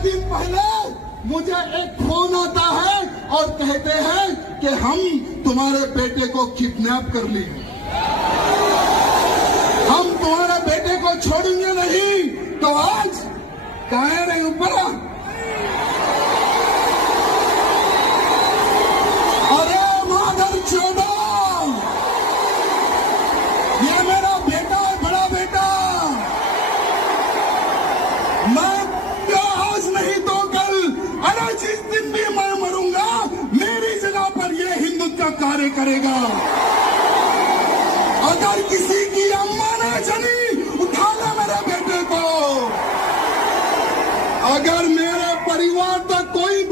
दिन पहले मुझे एक फोन आता है और कहते हैं कि हम तुम्हारे बेटे को किडनैप कर लिए, हम तुम्हारे बेटे को छोड़ेंगे नहीं। तो आज कहाँ रहे ऊपर? अरे माधर चौदह, ये मेरा बेटा है, बड़ा बेटा। मैं आज नहीं तो कल, अरे जिस दिन भी मैं मरूंगा मेरी जगह पर ये हिंदुत्व का कार्य करेगा। अगर किसी की अम्मा ने चली, उठा ले मेरे बेटे को। अगर मेरे परिवार तक कोई